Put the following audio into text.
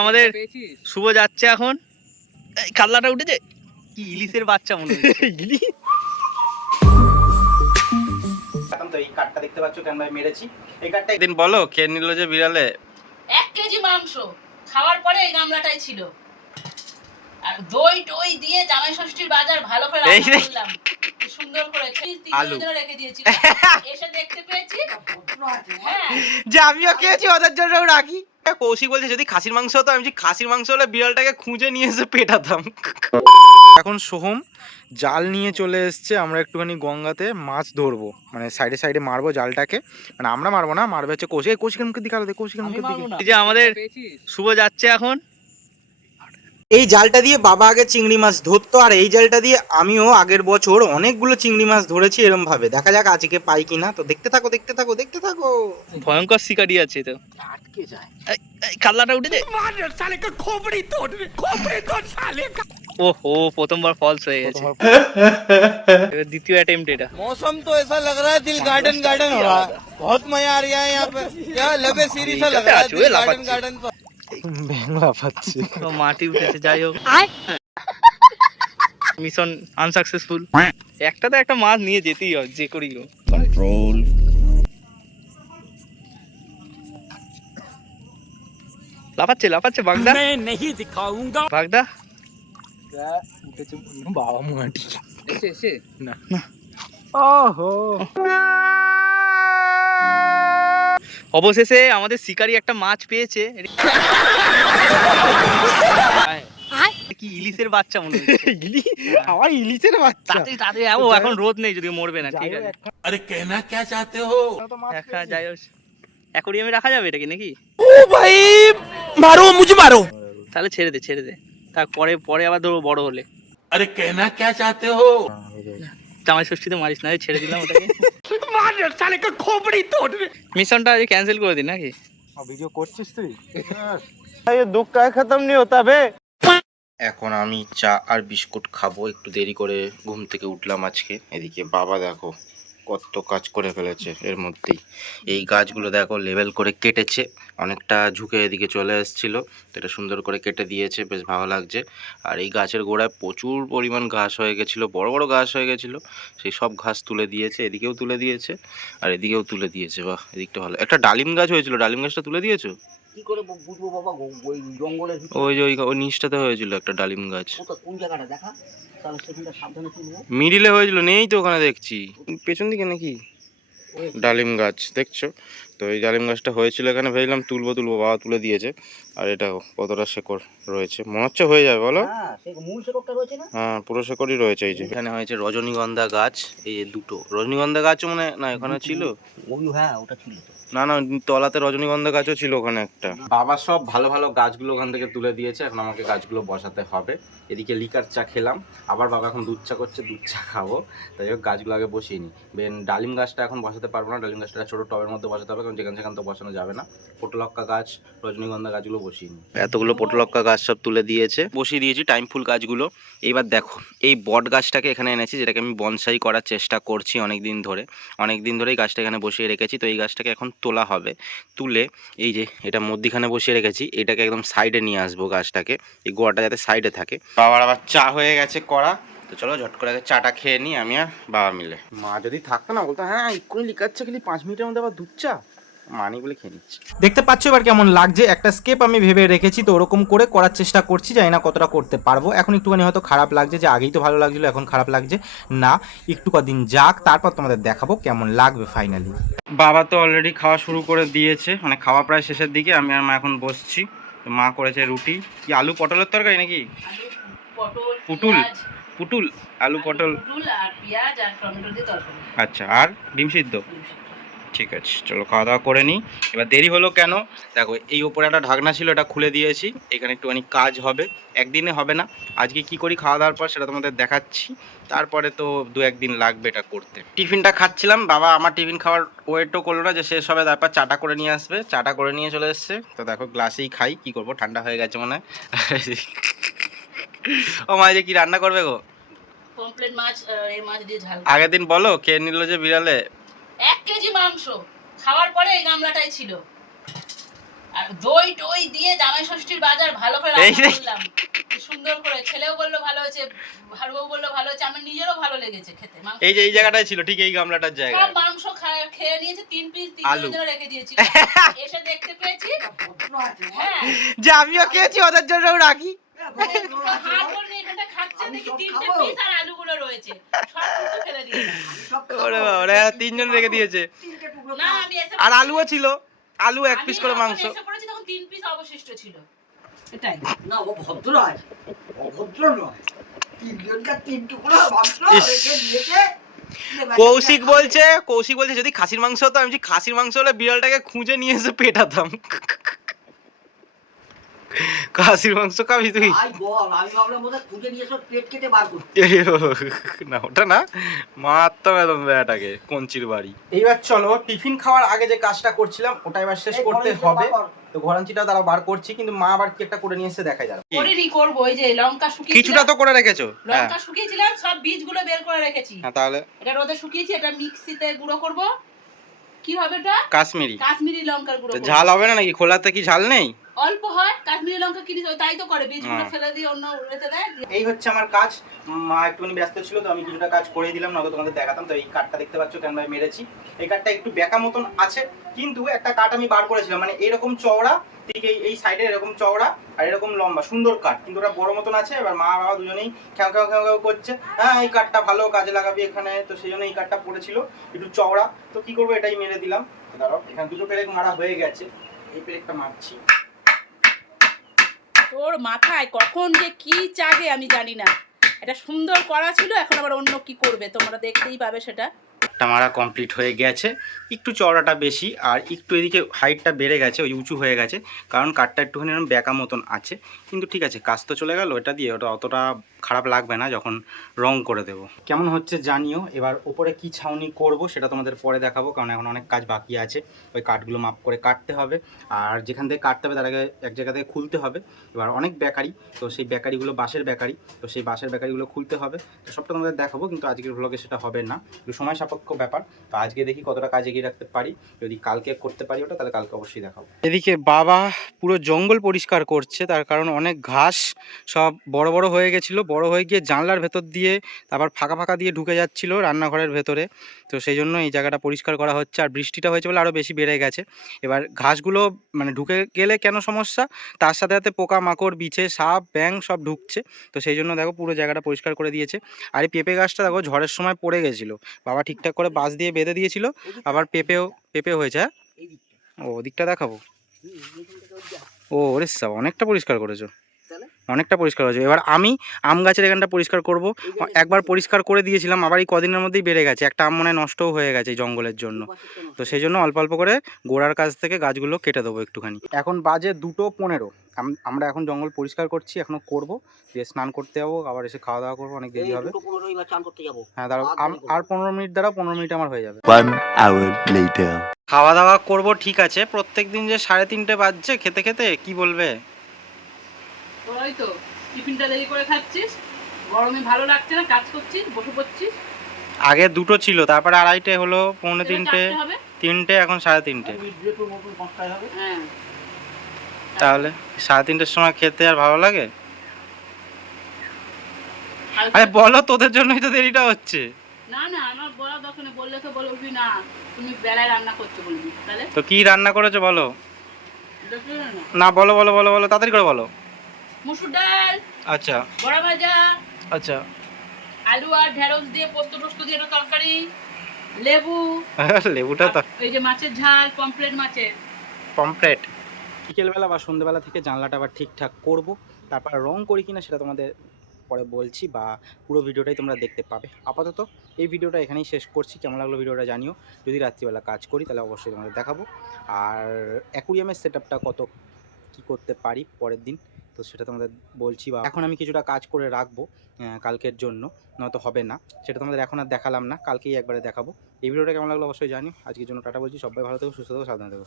আমাদের শুভ যাচ্ছে এখন। কাল্লাটা উঠেছে কি ইলিশের বাচ্চা মনে হচ্ছে। ইলিশ এখন তো এই কাটটা দেখতে পাচ্ছ কেন ভাই মেরেছি এই কাটটা একদিন বলো খেয়ে নিল যে বিড়ালে 1 কেজি মাংস খাওয়ার পরে এই গামলাটাই ছিল আর দই টই দিয়ে জামাই ষষ্ঠীর বাজার ভালো করে রান্না করলাম কি সুন্দর করে আলু রেখে দিয়েছি এসে দেখতে পেয়েছি হ্যাঁ যে আমিও খেয়েছি ওদের জন্য রাখি। কৌশিক বলছে যদি খাসির মাংস হতো আমি খাসির মাংস হলে বিড়ালটাকে খুঁজে নিয়ে এসে পেটাতাম। এখন সোহম জাল নিয়ে চলে এসছে, আমরা একটুখানি গঙ্গাতে মাছ ধরবো, মানে সাইডে সাইডে মারবো জালটাকে, মানে আমরা মারবো না, মারবে হচ্ছে কৌশিক। কৌশিকের মুখের দিকে আলাদা, কৌশিকের মুখের দিকে। এই যে আমাদের শুভ যাচ্ছে এখন। এই জালটা দিয়ে বাবা আগে চিংড়ি মাছ ধরতো, আর এই জালটা দিয়ে আমিও আগের বছর অনেকগুলো চিংড়ি মাছ ধরেছি এরম ভাবে। দেখা যাক আজকে পাই কিনা। তো দেখতে থাকো দেখতে থাকো দেখতে থাকো। ভয়ঙ্কর শিকারি আছে তো, আটকে যায়। কাল্লাটা উঠে যায়। ওহো প্রথমবার ফলস হয়ে গেছে, এবার দ্বিতীয় অ্যাটেম্পট এটা। मौसम तो ऐसा लग रहा है दिल गार्डन गार्डन हो रहा है, बहुत मजा आ रहा है यहाँ पे, क्या लबे सीरी सा लग रहा है दिल गार्डन गार्डन पर। ব্যাংলা পাচ্ছে তো মাটি উঠেছে। যাই হোক মিশন আনসাকসেসফুল। একটা তো একটা মাছ নিয়ে যেতেই হবে যে করি হোক। কন্ট্রোল লাফাচ্ছে লাফাচ্ছে বাগদা, বাগদা বাবা মাটি না না। ওহো অবশেষে আমাদের শিকারি একটা মাছ পেয়েছে। কি ইলিশের বাচ্চা মনে হচ্ছে। ইলিশ আবার ইলিশের বাচ্চা। তাড়াতাড়ি ও এখন রোদ নেই, যদি মরবে না। ঠিক আছে अरे कहना क्या चाहते हो? দেখা যাই হোক অ্যাকোরিয়ামে রাখা যাবে এটাকে নাকি? ओ भाई मारो मुझे मारो। তাহলে ছেড়ে দে ছেড়ে দে, তারপরে পরে আবার ধরো বড় হলে। अरे कहना क्या चाहते हो? জামাই ষষ্ঠীতে মারিস না, ছেড়ে দিলাম ওটাকে। মিশনটা আজ ক্যান্সেল করে দিন নাকি? ভিডিও করছিস তুই? ये दुख का खत्म नहीं होता बे। এখন আমি চা আর বিস্কুট খাবো, একটু দেরি করে ঘুম থেকে উঠলাম আজকে। এদিকে বাবা দেখো কত কাজ করে ফেলেছে এর মধ্যেই। এই গাছগুলো দেখো লেভেল করে কেটেছে, অনেকটা ঝুঁকে এদিকে চলে এসেছিলো, তো এটা সুন্দর করে কেটে দিয়েছে, বেশ ভালো লাগছে। আর এই গাছের গোড়ায় প্রচুর পরিমাণ ঘাস হয়ে গেছিলো, বড় বড় ঘাস হয়ে গেছিলো, সেই সব ঘাস তুলে দিয়েছে, এদিকেও তুলে দিয়েছে আর এদিকেও তুলে দিয়েছে। বাহ এদিকটা ভালো। একটা ডালিম গাছ হয়েছিল, ডালিম গাছটা তুলে দিয়েছো? কি করে বুঝবো বাবা, ওই জঙ্গলের ভিতরে ওই যে ওই নিচটাতে হয়েছিল একটা ডালিম গাছ। কোন জায়গাটা দেখা, তাহলে সেখানটা সাবধানে তুলবো। মিডিলে হয়েছিল, নেই তো ওখানে দেখছি, পেছন দিকে নাকি ডালিম গাছ দেখছো? তো এই ডালিম গাছটা হয়েছিল এখানে, ভেবেছিলাম তুলবো তুলবো, বাবা তুলে দিয়েছে। আর এটা কতটা শেকড় রয়েছে, মনে হচ্ছে হয়ে যাবে বলো? হ্যাঁ সেই মূল শেকড়টা রয়েছে না? হ্যাঁ পুরো শেকড়ই রয়েছে। এই যে এখানে হয়েছে রজনীগন্ধা গাছ, এই যে দুটো রজনীগন্ধা গাছও মানে না এখানে ছিল। ওই হ্যাঁ ওটা ছিল না না তলাতে রজনীগন্ধা গাছও ছিল ওখানে একটা। বাবা সব ভালো ভালো গাছগুলো ওখান থেকে তুলে দিয়েছে, এখন আমাকে গাছগুলো বসাতে হবে। এদিকে লিকার চা খেলাম, আবার বাবা এখন দুধ চা করছে, দুধ চা খাবো। তাই হোক গাছগুলো আগে বসিয়ে নিই। ডালিম গাছটা এখন বসাতে পারবো না, ডালিম গাছটা ছোটো টবের মধ্যে বসাতে হবে, কারণ যেখানে সেখানে তো বসানো যাবে না। পটলক্কা গাছ রজনীগন্ধা গাছগুলো বসিয়ে নিই। এতগুলো পটলক্কা গাছ সব তুলে দিয়েছে, বসিয়ে দিয়েছি টাইম ফুল গাছগুলো। এইবার দেখো এই বট গাছটাকে এখানে এনেছি, যেটাকে আমি বনসাই করার চেষ্টা করছি অনেক দিন ধরে এই গাছটা এখানে বসিয়ে রেখেছি। তো এই গাছটাকে এখন তোলা হবে, তুলে এই যে এটা মধ্যিখানে বসিয়ে রেখেছি, এটাকে একদম সাইডে নিয়ে আসবো গাছটাকে, এই গোড়াটা যাতে সাইডে থাকে। বাবার আবার চা হয়ে গেছে করা, তো চলো ঝট করে আগে চাটা খেয়ে নিই আমি আর বাবা মিলে। মা যদি থাকতো না বলতো হ্যাঁ এক্ষুনি লিখাচ্ছে, খালি 5 মিনিটের মধ্যে আবার দুধ চা, মানি বলে খেয়ে নিচ্ছি। দেখতে পাচ্ছ এবার কেমন লাগছে, একটা স্কেপ আমি ভেবে রেখেছি, তো ওরকম করে করার চেষ্টা করছি, জানি না কতটা করতে পারবো। এখন একটুখানি হয়তো খারাপ লাগছে, যে আগেই তো ভালো লাগছিলো এখন খারাপ লাগছে না, একটু কদিন যাক তারপর তোমাদের দেখাবো কেমন লাগবে ফাইনালি। বাবা তো অলরেডি খাওয়া শুরু করে দিয়েছে, মানে খাওয়া প্রায় শেষের দিকে, আমি আর মা এখন বসছি। মা করেছে রুটি, কি আলু পটলের তরকারি নাকি? পুটুল আলু পটল আর পেঁয়াজ আর টমেটো দিয়ে তরকারি। আচ্ছা আর ডিম সিদ্ধ। ঠিক আছে চলো খাওয়া দাওয়া করে নিই। এবার দেরি হলো কেন দেখো, এই ওপরে একটা ঢাকনা ছিল, এটা খুলে দিয়েছি, এখানে একটুখানি কাজ হবে, একদিনে হবে না। আজকে কি করি খাওয়া দাওয়ার পর সেটা তোমাদের দেখাচ্ছি, তারপরে তো 2-1 দিন লাগবে এটা করতে। টিফিনটা খাচ্ছিলাম, বাবা আমার টিফিন খাওয়ার ওয়েটও করলো না যে শেষ হবে, তারপর চাটা করে নিয়ে আসবে, চাটা করে নিয়ে চলে এসছে। তো দেখো গ্লাসেই খাই, কি করবো ঠান্ডা হয়ে গেছে মনে হয়। ও মা যে কি রান্না করবে গো? পমফ্রেট মাছ, এই মাছ দিয়ে ঝাল। আগের দিন বলো খেয়ে নিল যে বিড়ালে 1 কেজি মাংস খাওয়ার পরে এই গামলাটাই ছিল আর দই টই দিয়ে জামাই ষষ্ঠীর বাজার ভালো করে এই রান্না রে। করলাম কি সুন্দর করে। ছেলেও বললো ভালো হয়েছে, ভালোও বললো ভালো হয়েছে, আমার নিজেরও ভালো লেগেছে খেতে। মাংস এই যে এই জায়গাটায় ছিল, ঠিক এই গামলাটার সব জায়গায়। মাংস খেয়ে নিয়েছে, 3 পিস আলু। তিনজনের রেখে দিয়েছিল। এসে দেখতে পেয়েছি হ্যাঁ যে আমিও খেয়েছি, ওদের জন্যও রাখি। হাত ভরে নিয়ে এখানটা খাচ্ছে, দেখি 3টে পিস আর আলুগুলো রয়েছে, সব কিন্তু ফেলে দিয়েছে। ওরে বাবা, ওরা 3 জন রেখে দিয়েছে। না আমি এসে আর আলুও ছিল, আলু 1 পিস করে মাংস। আমি এসে পড়েছি তখন 3 পিস অবশিষ্ট ছিল। এটাই না ও ভদ্র আছে, অভদ্র নয়। তিনজনকার 3 টুকরো মাংস ইস। রেখে দিয়েছে। কৌশিক বলছে যদি খাসির মাংস হতো, আমি খাসির মাংস হলে বিড়ালটাকে খুঁজে নিয়ে এসে পেটাতাম। খাসির মাংস খাবি তুই? আই বল, আমি ভাবলাম বোধহয় খুঁজে নিয়ে এসে পেট কেটে বার করতে। না ওটা না, মারতাম একদম বেটাকে কঞ্চির বাড়ি। এইবার চলো টিফিন খাওয়ার আগে যে কাজটা করছিলাম ওটা এবার শেষ করতে হবে। তো ঘরাঞ্চিটা তারা বার করছি, কিন্তু মা আবার কি একটা করে নিয়ে এসে দেখাই যাবে। করিনি করব। এই যে লঙ্কা শুকিয়ে কিছুটা তো করে রেখেছো। হ্যাঁ লঙ্কা শুকিয়েছিলাম, সব বীজগুলো বের করে রেখেছি। হ্যাঁ, তাহলে এটা রোদে শুকিয়েছি, এটা মিক্সিতে গুঁড়ো করব। কি হবে এটা? কাশ্মীরি। কাশ্মীরি লঙ্কার গুঁড়ো তো করব। ঝাল হবে না নাকি? খোলাতে কি ঝাল নেই? অল্প হয়, কাশ্মীরি লঙ্কা কিনে তাই তো করে, বীজগুলো হ্যাঁ। ফেলে দিয়ে অন্য রেতে দেয়। এই হচ্ছে আমার কাজ। মা একটুখানি ব্যস্ত ছিল, তো আমি কিছুটা কাজ করে দিলাম, নয়তো তোমাদের দেখাতাম। তো এই কাঠটা দেখতে পাচ্ছ কেন ভাই মেরেছি। এই কাঠটা একটু বেঁকা মতন আছে, কিন্তু একটা কাঠ আমি বার করেছিলাম, মানে এরকম চওড়া, ঠিক এই সাইডে এরকম চওড়া আর এরকম লম্বা, সুন্দর কাঠ, কিন্তু ওটা বড় মতন আছে। এবার মা বাবা দুজনেই খেউ খেউ খেউ খেউ করছে, হ্যাঁ এই কাঠটা ভালো কাজে লাগাবি এখানে। তো সেই জন্য এই কাঠটা পড়েছিল একটু চওড়া, তো কি করবো এটাই মেরে দিলাম। দাঁড়াও, এখানে দুটো পেরেক মারা হয়ে গেছে, এই পেরেকটা মারছি। তোর মাথায় কখন যে কি চাগে আমি জানি না। এটা সুন্দর করা ছিল, এখন আবার অন্য কি করবে তোমরা দেখতেই পাবে সেটা। কাঠটা মারা কমপ্লিট হয়ে গেছে। একটু চওড়াটা বেশি আর একটু এদিকে হাইটটা বেড়ে গেছে, ওই উঁচু হয়ে গেছে, কারণ কাঠটা একটুখানি এরকম বেঁকা মতন আছে। কিন্তু ঠিক আছে, কাজ তো চলে গেল, এটা দিয়ে ওটা অতটা খারাপ লাগবে না যখন রং করে দেব। কেমন হচ্ছে জানিও। এবার ওপরে কি ছাউনি করব সেটা তোমাদের পরে দেখাবো, কারণ এখন অনেক কাজ বাকি আছে। ওই কাঠগুলো মাপ করে কাটতে হবে, আর যেখান থেকে কাটতে হবে তার আগে এক জায়গা থেকে খুলতে হবে। এবার অনেক বেকারি, তো সেই বেকারিগুলো বাঁশের বেকারি, তো সেই বাঁশের বেকারিগুলো খুলতে হবে। তো সবটা তোমাদের দেখাবো, কিন্তু আজকের ভ্লগে সেটা হবে না, একটু সময় সাপেক্ষ ব্যাপার। তো আজকে দেখি কতটা কাজ এগিয়ে রাখতে পারি। যদি কালকে করতে পারি ওটা, তাহলে কালকে অবশ্যই দেখাবো। এদিকে বাবা পুরো জঙ্গল পরিষ্কার করছে, তার কারণ অনেক ঘাস সব বড় বড় হয়ে গেছিলো, বড় হয়ে গিয়ে জানলার ভেতর দিয়ে তারপর ফাঁকা ফাঁকা দিয়ে ঢুকে যাচ্ছিলো রান্নাঘরের ভেতরে। তো সেই জন্য এই জায়গাটা পরিষ্কার করা হচ্ছে, আর বৃষ্টিটা হয়েছে বলে আরও বেশি বেড়ে গেছে। এবার ঘাসগুলো মানে ঢুকে গেলে কেন সমস্যা, তার সাথে সাথে পোকামাকড়, বিছে, সাপ, ব্যাঙ সব ঢুকছে। তো সেই জন্য দেখো পুরো জায়গাটা পরিষ্কার করে দিয়েছে। আর এই পেঁপে গাছটা দেখো ঝড়ের সময় পড়ে গেছিলো, বাবা ঠিকঠাক করে বাঁশ দিয়ে বেঁধে দিয়েছিল, আবার পেঁপেও হয়েছে। হ্যাঁ এই দিকটা। ও দিকটা দেখাবো। এখান থেকে ওই যা। ও ওরে সব অনেকটা পরিষ্কার করেছো, তাহলে? অনেকটা পরিষ্কার হয়েছে। এবার আমি আম গাছের এখানটা পরিষ্কার করব। এই যে- একবার পরিষ্কার করে দিয়েছিলাম, আবার এই কদিনের মধ্যেই বেড়ে গেছে, একটা আম মনে হয় নষ্টও হয়ে গেছে এই জঙ্গলের জন্য। তো সেই জন্য অল্প অল্প করে গোড়ার কাছ থেকে গাছগুলো কেটে দেবো একটুখানি। এখন বাজে 2:15, আমরা এখন জঙ্গল পরিষ্কার করছি, এখনও করব, দিয়ে স্নান করতে যাবো, আবার এসে খাওয়া দাওয়া করবো, অনেক দেরি হবে। 2:15 এবার চান করতে যাবো। হ্যাঁ দাঁড়াও, আর 15 মিনিট দাঁড়াও, 15 মিনিট আমার হয়ে যাবে। 1 hour later. খাওয়া দাওয়া করব ঠিক আছে, প্রত্যেক দিন যে 3:30 বাজছে খেতে খেতে, কি বলবে? ওই তো টিফিনটা দেরি করে খাচ্ছিস, গরমে ভালো লাগছে না, কাজ করছিস, বসে পড়ছিস। আগে 2টো ছিল, তারপরে 2:30 হলো, 2:45, চারটে হবে। 3টে, এখন 3:30। মিডরেটুর মতন 5টায় হবে। হ্যাঁ তাহলে 3:30-র সময় খেতে আর ভালো লাগে? হালকা- আরে বলো, তোদের জন্যই তো দেরিটা হচ্ছে। না না আমার বলা দরকার নেই, বললে তো বলবি না তুমি বেলায় রান্না করছো বলবি, তাহলে তো কি রান্না করেছো বলো? দেখতে হবে না। না বলো বলো বলো বলো, তাড়াতাড়ি করে বলো। মুসুর ডাল, আচ্ছা বড়া ভাজা, আচ্ছা। আলু আর ঢেঁড়স দিয়ে পোস্ত টোস্ত দিয়ে একটা তরকারি, লেবু, লেবুটা তো এই যে মাছের ঝাল, পমফ্রেট মাছের। পমফ্রেট। বিকেলবেলা বা সন্ধ্যেবেলা থেকে জানলাটা আবার ঠিকঠাক করব, তারপর রং করি কিনা সেটা তোমাদের পরে বলছি, বা পুরো ভিডিওটাই তোমরা দেখতে পাবে। আপাতত এই ভিডিওটা এখানেই শেষ করছি। কেমন লাগলো ভিডিওটা জানিও। যদি রাত্রিবেলা কাজ করি তাহলে অবশ্যই তোমাদের দেখাবো। আর অ্যাকুরিয়ামের সেটআপটা কত কি করতে পারি পরের দিন, তো সেটা তোমাদের বলছি, বা এখন আমি কিছুটা কাজ করে রাখবো কালকের জন্য, নয়তো হবে না। সেটা তোমাদের এখন আর দেখালাম না, কালকেই একবারে দেখাবো। এই ভিডিওটা কেমন লাগলো অবশ্যই জানিও। আজকের জন্য টাটা বলছি, সবাই ভালো থেকো, সুস্থ থেকো, সাবধানে থেকো।